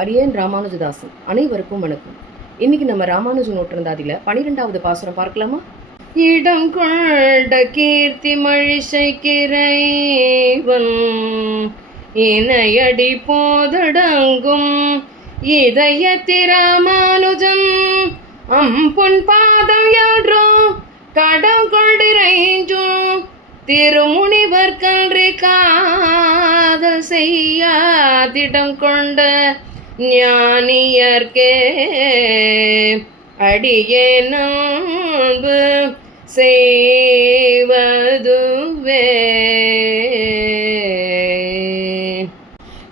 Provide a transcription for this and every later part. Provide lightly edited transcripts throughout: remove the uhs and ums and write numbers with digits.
அடியேன் ராமானுஜதாசன். அனைவருக்கும் வணக்கம். இன்னைக்கு நம்ம ராமானுஜ நூற்றந்தாதியில 12வது பாசுரம் பார்க்கலாமா? இடம் கொண்ட கீர்த்தி மழிசைக்கிறைவன் இணையடி போதடங்கும் இதயத்தி ராமானுஜன் அம்பொன் பாதம் யாற்றும் கடம் கொண்டிரைஞ்சும் திருமுனிவர் கன்றி காதல் செய்யாதிடம் கொண்ட ஞானியர்க்கே அடியே நம்பு செய்வதுவே.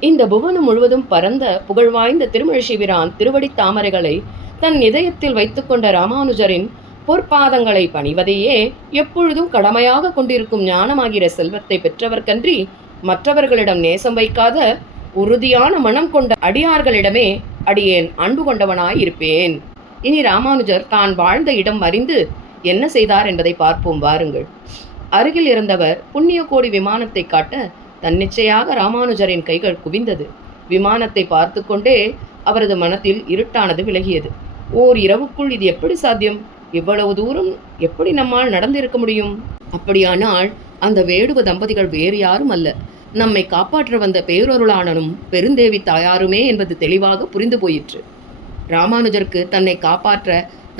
இந்த புவனம் முழுவதும் பரந்த புகழ்வாய்ந்த திருமழிசைபிரான் திருவடி தாமரைகளை தன் இதயத்தில் வைத்துக்கொண்ட ராமானுஜரின் பொற்பாதங்களை பணிவதையே எப்பொழுதும் கடமையாக கொண்டிருக்கும் ஞானமாகிற செல்வத்தை பெற்றவர்கன்றி மற்றவர்களிடம் நேசம் வைக்காத உறுதியான மனம் கொண்ட அடியார்களிடமே அடியேன் அன்பு கொண்டவனாயிருப்பேன். இனி ராமானுஜர் தான் வாழ்ந்த இடம் அறிந்து என்ன செய்தார் என்பதை பார்ப்போம் வாருங்கள். அருகில் இருந்தவர் புண்ணிய கோடி விமானத்தை காட்ட தன்னிச்சையாக ராமானுஜரின் கைகள் குவிந்தது. விமானத்தை பார்த்து கொண்டே அவரது மனத்தில் இருட்டானது விலகியது. ஓர் இரவுக்குள் இது எப்படி சாத்தியம்? இவ்வளவு தூரம் எப்படி நம்மால் நடந்திருக்க முடியும்? அப்படியானால் அந்த வேடுவ தம்பதிகள் வேறு யாரும் அல்ல, நம்மை காப்பாற்ற வந்த பேரொருளாளனும் பெருந்தேவி தாயாருமே என்பது தெளிவாக புரிந்து போயிற்று. ராமானுஜருக்கு தன்னை காப்பாற்ற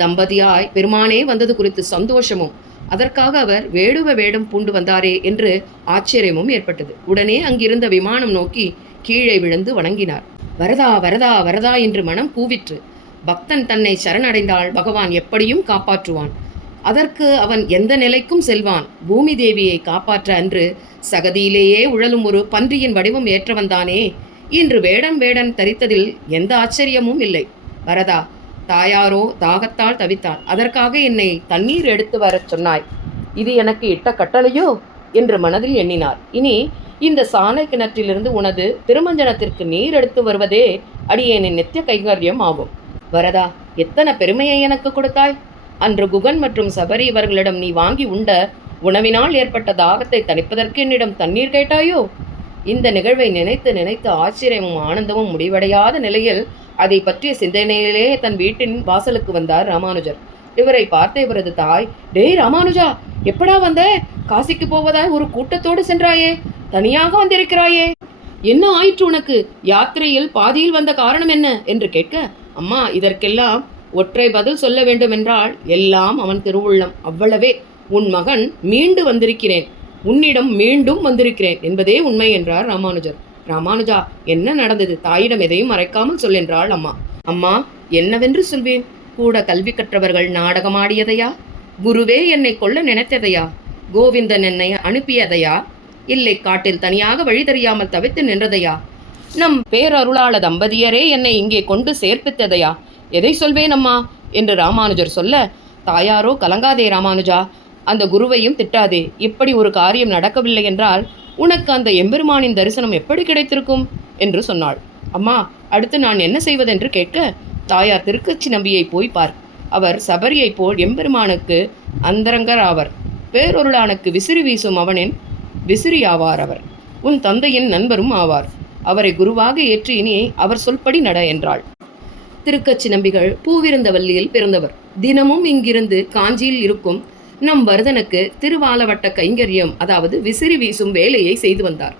தம்பதியாய் பெருமானே வந்தது குறித்து சந்தோஷமும், அதற்காக அவர் வேடுவ வேடம் பூண்டு வந்தாரே என்று ஆச்சரியமும் ஏற்பட்டது. உடனே அங்கிருந்த விமானம் நோக்கி கீழே விழுந்து வணங்கினார். வரதா வரதா வரதா என்று மனம் கூவிற்று. பக்தன் தன்னை சரணடைந்தால் பகவான் எப்படியும் காப்பாற்றுவான். அதற்கு அவன் எந்த நிலைக்கும் செல்வான். பூமி தேவியை காப்பாற்ற அன்று சகதியிலேயே உழலும் ஒரு பன்றியின் வடிவம் ஏற்றவன்தானே. இன்று வேடன் தரித்ததில் எந்த ஆச்சரியமும் இல்லை. வரதா, தாயாரோ தாகத்தால் தவித்தாள், அதற்காக என்னை தண்ணீர் எடுத்து வரச் சொன்னாய். இது எனக்கு இட்ட கட்டளையோ என்று மனதில் எண்ணினார். இனி இந்த சாலை கிணற்றிலிருந்து உனது திருமஞ்சனத்திற்கு நீர் எடுத்து வருவதே அடியேனின் நித்திய கைங்கரியம் ஆகும். வரதா, எத்தனை பெருமையை எனக்கு கொடுத்தாய். அன்று குகன் மற்றும் சபரி இவர்களிடம் நீ வாங்கி உண்ட உணவினால் ஏற்பட்ட தாகத்தை தணிப்பதற்கு என்னிடம் தண்ணீர் கேட்டாயோ? இந்த நிகழ்வை நினைத்து நினைத்து ஆச்சரியமும் ஆனந்தமும் முடிவடையாத நிலையில் அதை பற்றிய சிந்தனையிலே தன் வீட்டின் வாசலுக்கு வந்தார் ராமானுஜர். இவரை பார்த்த இவரது தாய், டேய் ராமானுஜா, எப்படா வந்த? காசிக்கு போவதாய் ஒரு கூட்டத்தோடு சென்றாயே, தனியாக வந்திருக்கிறாயே, என்ன ஆயிற்று உனக்கு? யாத்திரையில் பாதியில் வந்த காரணம் என்ன என்று கேட்க, அம்மா, இதற்கெல்லாம் ஒற்றை பதில் சொல்ல வேண்டுமென்றால் எல்லாம் அவன் திருவுள்ளம், அவ்வளவே. உன் மகன் மீண்டு வந்திருக்கிறேன், உன்னிடம் மீண்டும் வந்திருக்கிறேன் என்பதே உண்மை என்றார் ராமானுஜர். ராமானுஜா, என்ன நடந்தது? தாயிடம் எதையும் மறைக்காமல் சொல் என்றாள் அம்மா. அம்மா, என்னவென்று சொல்வேன்? கூட கல்வி கற்றவர்கள் நாடகமாடியதையா? குருவே என்னை கொல்ல நினைத்ததையா? கோவிந்தன் என்னை அனுப்பியதையா? இல்லை, காட்டில் தனியாக வழி தெரியாமல் தவித்து நின்றதையா? நம் பேரருளாள தம்பதியரே என்னை இங்கே கொண்டு சேர்ப்பித்ததையா? எதை சொல்வேன் அம்மா என்று ராமானுஜர் சொல்ல, தாயாரோ, கலங்காதே ராமானுஜா, அந்த குருவையும் திட்டாதே. இப்படி ஒரு காரியம் நடக்கவில்லை என்றால் உனக்கு அந்த எம்பெருமானின் தரிசனம் எப்படி கிடைத்திருக்கும் என்று சொன்னாள். அம்மா, அடுத்து நான் என்ன செய்வதென்று கேட்க, தாயார், திருக்கச்சி நம்பியை போய் பார். அவர் சபரியை போல் எம்பெருமானுக்கு அந்தரங்கர் ஆவர். பேரொருளானுக்கு விசிறி வீசும் அவனின் விசிறி ஆவார். அவர் உன் தந்தையின் நண்பரும் ஆவார். அவரை குருவாக ஏற்று இனி அவர் சொல்படி நட என்றாள். திருக்கச்சி நம்பிகள் பூவிருந்தவல்லியில் பிறந்தவர். தினமும் இங்கிருந்து காஞ்சியில் இருக்கும் நம் வரதனுக்கு திருவாலவட்ட கைங்கரியம், அதாவது விசிறி வீசும் வேலையை செய்து வந்தார்.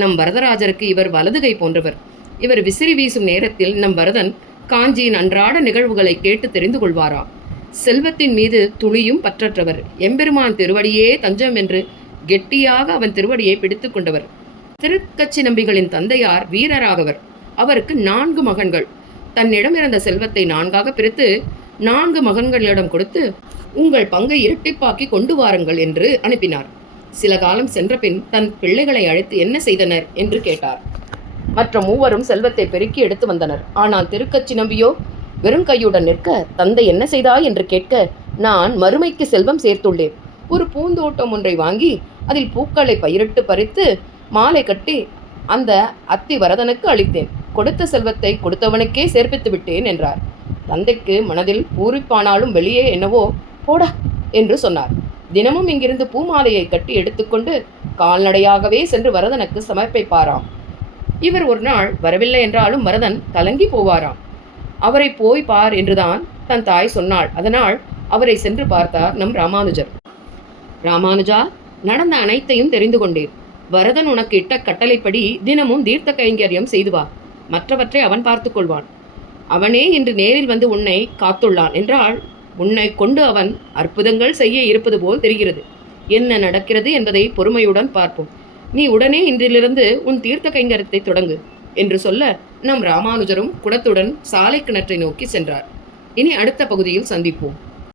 நம் வரதராஜருக்கு இவர் வலதுகை போன்றவர். இவர் விசிறி வீசும் நேரத்தில் நம் வரதன் காஞ்சியின் அன்றாட நிகழ்வுகளை கேட்டு தெரிந்து கொள்வாராம். செல்வத்தின் மீது துளியும் பற்றற்றவர். எம்பெருமான் திருவடியே தஞ்சம் என்று கெட்டியாக அவன் திருவடியை பிடித்து கொண்டவர். திருக்கச்சி நம்பிகளின் தந்தையார் வீரராகவர். அவருக்கு 4 மகன்கள். தன்னிடம் இருந்த செல்வத்தை 4ஆக பிரித்து 4 மகன்களிடம் கொடுத்து, உங்கள் பங்கை இரட்டிப்பாக்கி கொண்டு வாருங்கள் என்று அனுப்பினார். சில காலம் சென்ற பின் தன் பிள்ளைகளை அழைத்து என்ன செய்தனர் என்று கேட்டார். மற்ற 3வரும் செல்வத்தை பெருக்கி எடுத்து வந்தனர். ஆனால் திருக்கச்சி நம்பியோ வெறும் கையுடன் நிற்க, தந்தை என்ன செய்தாய் என்று கேட்க, நான் மறுமைக்கு செல்வம் சேர்த்துள்ளேன். ஒரு பூந்தோட்டம் ஒன்றை வாங்கி அதில் பூக்களை பயிரிட்டு பறித்து மாலை கட்டி அந்த அத்தி வரதனுக்கு அளித்தேன். கொடுத்த செல்வத்தை கொடுத்தவனுக்கே சேர்ப்பித்து விட்டேன் என்றார். தந்தைக்கு மனதில் பூரிப்பானாலும் வெளியே என்னவோ போடா என்று சொன்னார். தினமும் இங்கிருந்து பூமாலையை கட்டி எடுத்துக்கொண்டு கால்நடையாகவே சென்று வரதனுக்கு சமர்ப்பிப்பாராம். இவர் ஒரு நாள் வரவில்லை என்றாலும் வரதன் கலங்கி போவாராம். அவரை போய் பார் என்றுதான் தன் தாய் சொன்னாள். அதனால் அவரை சென்று பார்த்தார் நம் ராமானுஜர். ராமானுஜா, நடந்த அனைத்தையும் தெரிந்து கொண்டேன். வரதன் உனக்கு இட்ட கட்டளைப்படி தினமும் தீர்த்த கைங்கரியம் செய்து வா. மற்றவற்றை அவன் பார்த்துக் கொள்வான். அவனே இன்று நேரில் வந்து உன்னை காத்துள்ளான் என்றால் உன்னை கொண்டு அவன் அற்புதங்கள் செய்ய இருப்பது போல் தெரிகிறது. என்ன நடக்கிறது என்பதை பொறுமையுடன் பார்ப்போம். நீ உடனே இன்றிலிருந்து உன் தீர்த்த கைங்கரத்தை தொடங்கு என்று சொல்ல நம் ராமானுஜரும் குடத்துடன் சாலை கிணற்றை நோக்கி சென்றார். இனி அடுத்த பகுதியில் சந்திப்போம்.